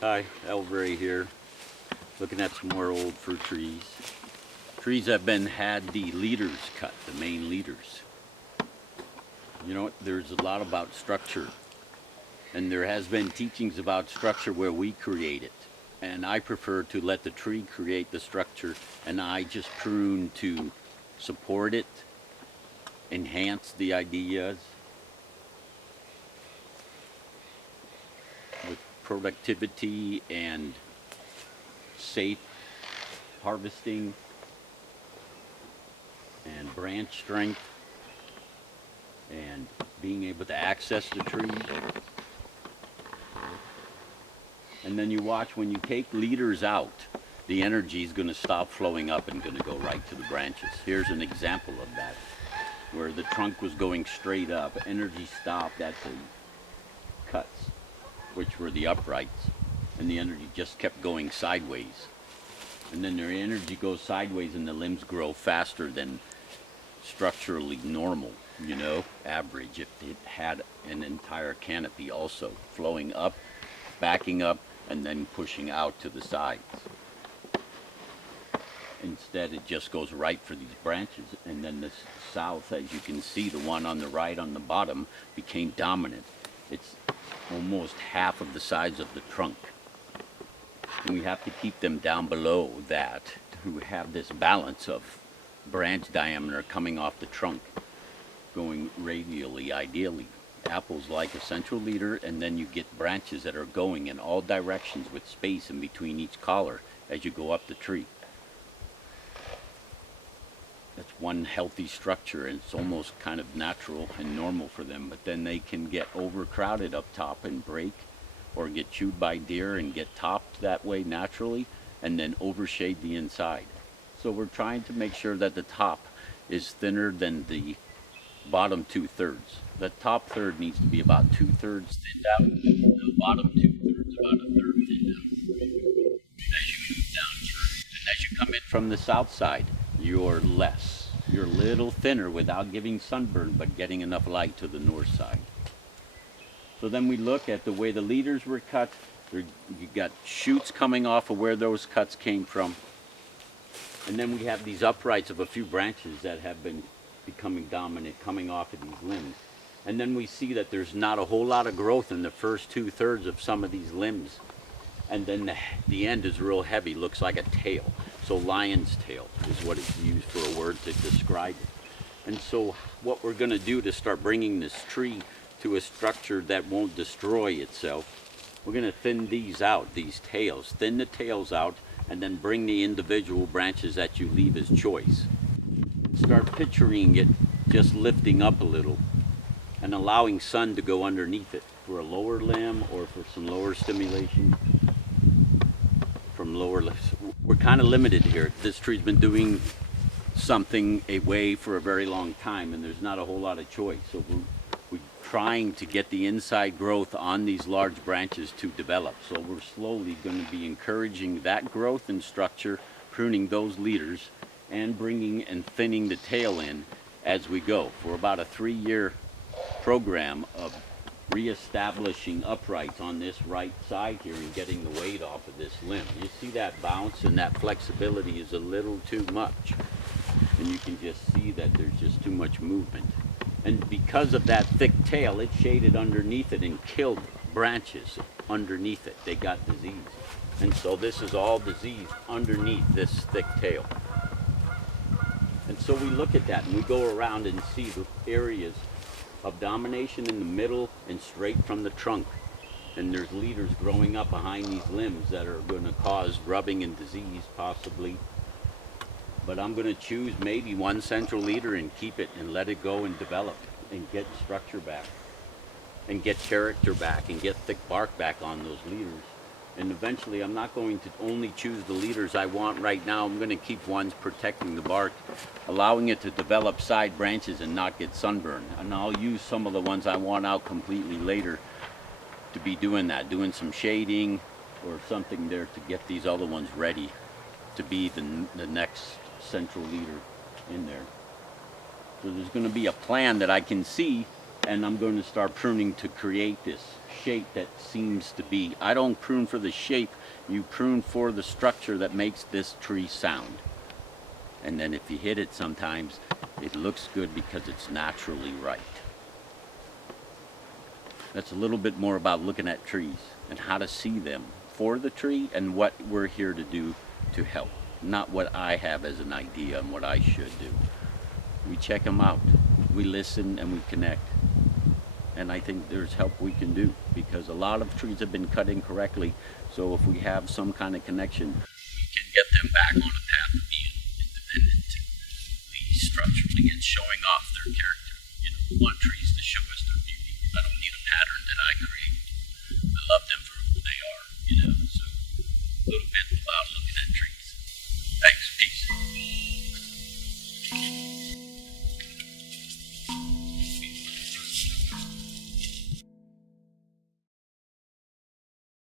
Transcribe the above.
Hi, Elvery here, looking at some more old fruit trees. Trees have had the leaders cut, the main leaders. You know, there's a lot about structure, and there has been teachings about structure where we create it. And I prefer to let the tree create the structure, and I just prune to support it, enhance the ideas with productivity and safe harvesting and branch strength and being able to access the tree. And then you watch when you take leaders out, the energy is going to stop flowing up and going to go right to the branches. Here's an example of that, where the trunk was going straight up, energy stopped at the cuts, which were the uprights, and the energy just kept going sideways. And then their energy goes sideways and the limbs grow faster than structurally normal, average, if it had an entire canopy also flowing up, backing up, and then pushing out to the sides. Instead, it just goes right for these branches, and then the south, as you can see, the one on the right on the bottom became dominant. It's almost half of the size of the trunk. And we have to keep them down below that to have this balance of branch diameter coming off the trunk, going radially, ideally. Apples like a central leader, and then you get branches that are going in all directions with space in between each collar as you go up the tree. That's one healthy structure, and it's almost kind of natural and normal for them, but then they can get overcrowded up top and break, or get chewed by deer and get topped that way naturally, and then overshade the inside. So we're trying to make sure that the top is thinner than the bottom 2/3. The top third needs to be about 2/3 thinned out, the bottom 2/3 about a third thinned out. As you move down through, and as you come in from the south side, you're less. You're a little thinner without giving sunburn, but getting enough light to the north side. So then we look at the way the leaders were cut. You got shoots coming off of where those cuts came from. And then we have these uprights of a few branches that have been becoming dominant coming off of these limbs. And then we see that there's not a whole lot of growth in the first 2/3 of some of these limbs. And then the end is real heavy, looks like a tail. So lion's tail is what is used for a word to describe it. And so what we're going to do to start bringing this tree to a structure that won't destroy itself, we're going to thin these out, these tails, thin the tails out, and then bring the individual branches that you leave as choice. Start picturing it just lifting up a little and allowing sun to go underneath it for a lower limb or for some lower stimulation from lower limbs. We're kind of limited here. This tree's been doing something away for a very long time, and there's not a whole lot of choice. So we're trying to get the inside growth on these large branches to develop. So we're slowly going to be encouraging that growth and structure, pruning those leaders, and bringing and thinning the tail in as we go for about a 3-year program of reestablishing uprights on this right side here and getting the weight off of this limb. You see that bounce and that flexibility is a little too much, and you can just see that there's just too much movement. And because of that thick tail, it shaded underneath it and killed branches underneath it. They got disease. And so this is all disease underneath this thick tail. And so we look at that and we go around and see the areas of domination in the middle and straight from the trunk. And there's leaders growing up behind these limbs that are going to cause rubbing and disease possibly. But I'm going to choose maybe one central leader and keep it and let it go and develop and get structure back and get character back and get thick bark back on those leaders. And eventually I'm not going to only choose the leaders I want right now. I'm going to keep ones protecting the bark, allowing it to develop side branches and not get sunburned. And I'll use some of the ones I want out completely later to be doing that, doing some shading or something there to get these other ones ready to be the next central leader in there. So there's going to be a plan that I can see and I'm going to start pruning to create this shape that seems to be, I don't prune for the shape, you prune for the structure that makes this tree sound. And then if you hit it sometimes, it looks good because it's naturally right. That's a little bit more about looking at trees and how to see them for the tree and what we're here to do to help. Not what I have as an idea and what I should do. We check them out, we listen, and we connect. And I think there's help we can do, because a lot of trees have been cut incorrectly. So if we have some kind of connection, we can get them back on a path of being independent, be structurally and showing off their character. You know, we want trees to show us their beauty. I don't need a pattern that I create. I love them for who they are, you know. So a little bit about looking at trees. Thanks, peace.